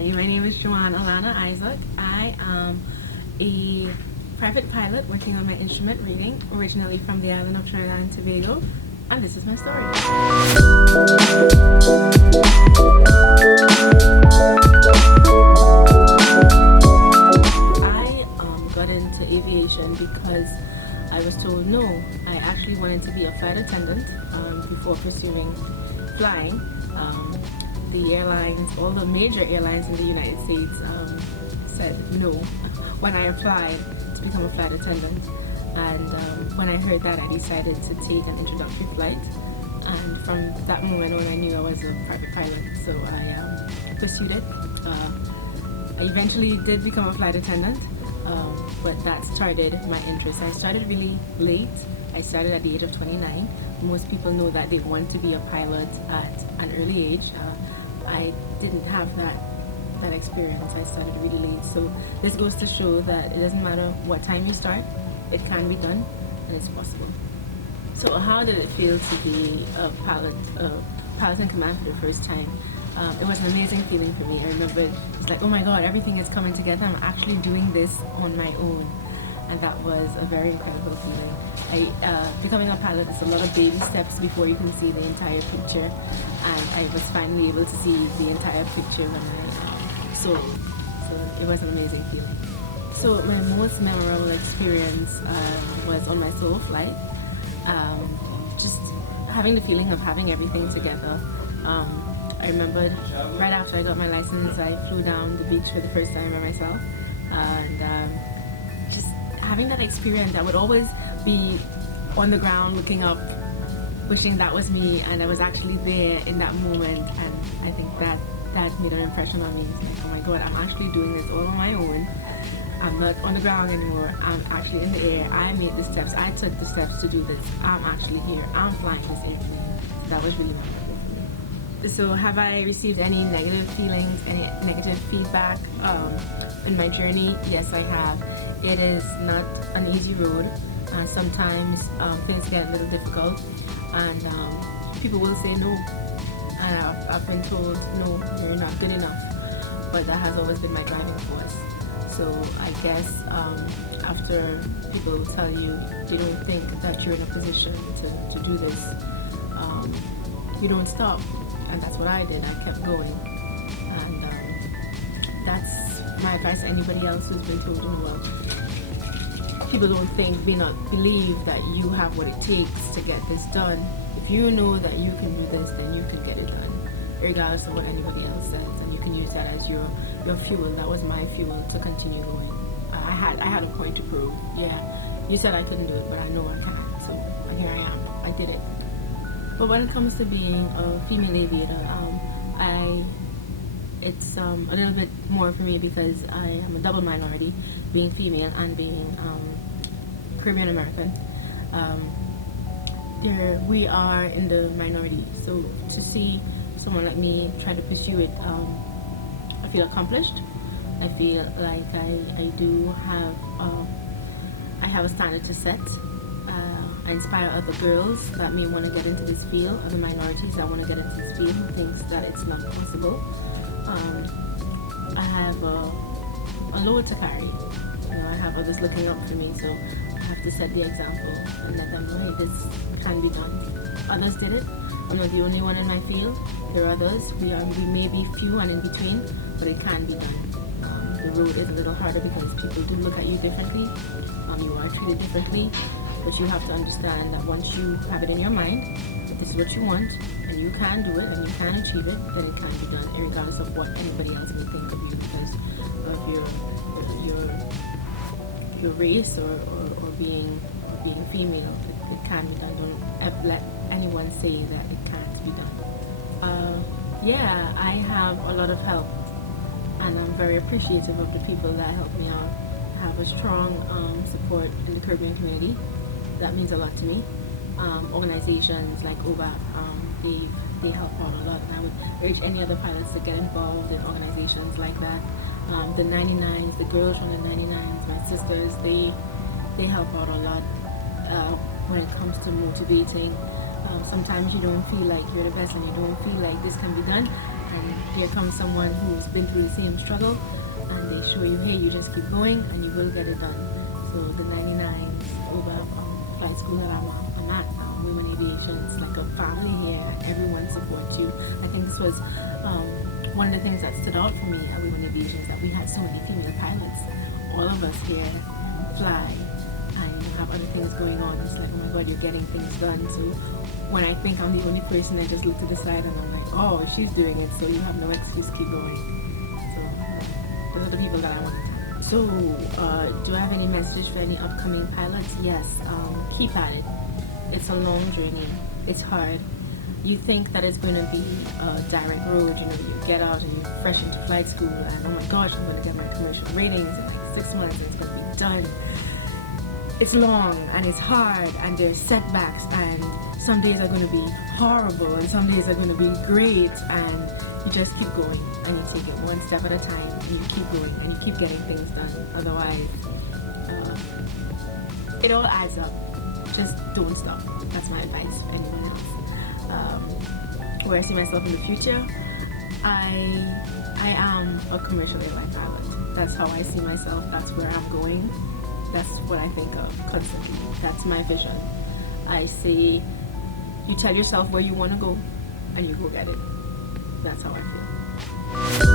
Hi, my name is Joanne Isaac. I am a private pilot working on my instrument reading, originally from the island of Trinidad and Tobago, and this is my story. I got into aviation because I was told no. I actually wanted to be a flight attendant before pursuing flying. The airlines, all the major airlines in the United States said no when I applied to become a flight attendant. And when I heard that, I decided to take an introductory flight. And from that moment on, I knew I was a private pilot, so I pursued it. I eventually did become a flight attendant, but that started my interest. I started really late. I started at the age of 29. Most people know that they want to be a pilot at an early age. I didn't have that experience. I started really late. So this goes to show that it doesn't matter what time you start, it can be done and it's possible. So how did it feel to be a pilot in command for the first time? It was an amazing feeling for me. I remember it's like, oh my God, everything is coming together. I'm actually doing this on my own. And that was a very incredible feeling. Becoming a pilot is a lot of baby steps before you can see the entire picture, and I was finally able to see the entire picture when I soared. So it was an amazing feeling. So my most memorable experience was on my solo flight. Just having the feeling of having everything together. I remembered right after I got my license, I flew down the beach for the first time by myself, and just having that experience. I would always be on the ground looking up, wishing that was me, and I was actually there in that moment, and I think that made an impression on me. It's like, oh my God, I'm actually doing this all on my own. I'm not on the ground anymore. I'm actually in the air. I made the steps. I took the steps to do this. I'm actually here. I'm flying this airplane. That was really memorable for me. So have I received any negative feelings, any negative feedback in my journey? Yes, I have. It is not an easy road. Sometimes things get a little difficult, and people will say no. And I've been told, no, you're not good enough. But that has always been my driving force. So I guess after people tell you they don't think that you're in a position to do this, you don't stop. And that's what I did. I kept going. And that's my advice to anybody else who's been told, oh, well, people don't think, may not believe that you have what it takes to get this done. If you know that you can do this, then you can get it done, regardless of what anybody else says. And you can use that as your fuel. That was my fuel to continue going. I had a point to prove. Yeah, you said I couldn't do it, but I know I can. So here I am. I did it. But when it comes to being a female aviator, it's a little bit more for me because I am a double minority, being female and being Caribbean American. We are in the minority, so to see someone like me try to pursue it, I feel accomplished. I feel like I do have I have a standard to set. I inspire other girls that may want to get into this field, other minorities that want to get into this field who thinks that it's not possible. I have a load to carry. I have others looking up for me, so I have to set the example and let them know, hey, this can be done. Others did it. I'm not the only one in my field. There are others. We may be few and in between, but it can be done. The road is a little harder because people do look at you differently. You are treated differently, but you have to understand that once you have it in your mind that this is what you want and you can do it and you can achieve it, then it can be done, regardless of what anybody else may think of you because of your race or being female. It can be done. Don't ever let anyone say that it can't be done. Yeah, I have a lot of help, and I'm very appreciative of the people that help me out. I have a strong support in the Caribbean community. That means a lot to me. Organizations like OVA, they help out a lot, and I would urge any other pilots to get involved in organizations like that. The 99s, the girls from the 99s, my sisters, they help out a lot when it comes to motivating. Sometimes you don't feel like you're the best and you don't feel like this can be done, and here comes someone who's been through the same struggle, and they show you, hey, you just keep going and you will get it done. So the 99s over flight school that I'm at, Wayman Aviation, it's like a family here. Everyone supports you. I think this was one of the things that stood out for me at Wayman Aviation is that we had so many female pilots. All of us here fly, and you have other things going on. It's like, oh my God, you're getting things done. So when I think I'm the only person, I just look to the side and I'm like, oh, she's doing it, so you have no excuse, keep going. So those are the people that I want to tell. So do I have any message for any upcoming pilots? Yes, keep at it. It's a long journey. It's hard. You think that it's going to be a direct road. You know, you get out and you're fresh into flight school, and oh my gosh, I'm going to get my commercial ratings in like 6 months, and it's going to be done. It's long and it's hard, and there's setbacks, and some days are going to be horrible and some days are going to be great, and you just keep going and you take it one step at a time, and you keep going and you keep getting things done. Otherwise, it all adds up. Just don't stop. That's my advice for anyone else. Where I see myself in the future, I am a commercial airline pilot. That's how I see myself. That's where I'm going. That's what I think of constantly. That's my vision. I say, you tell yourself where you want to go and you go get it. That's how I feel.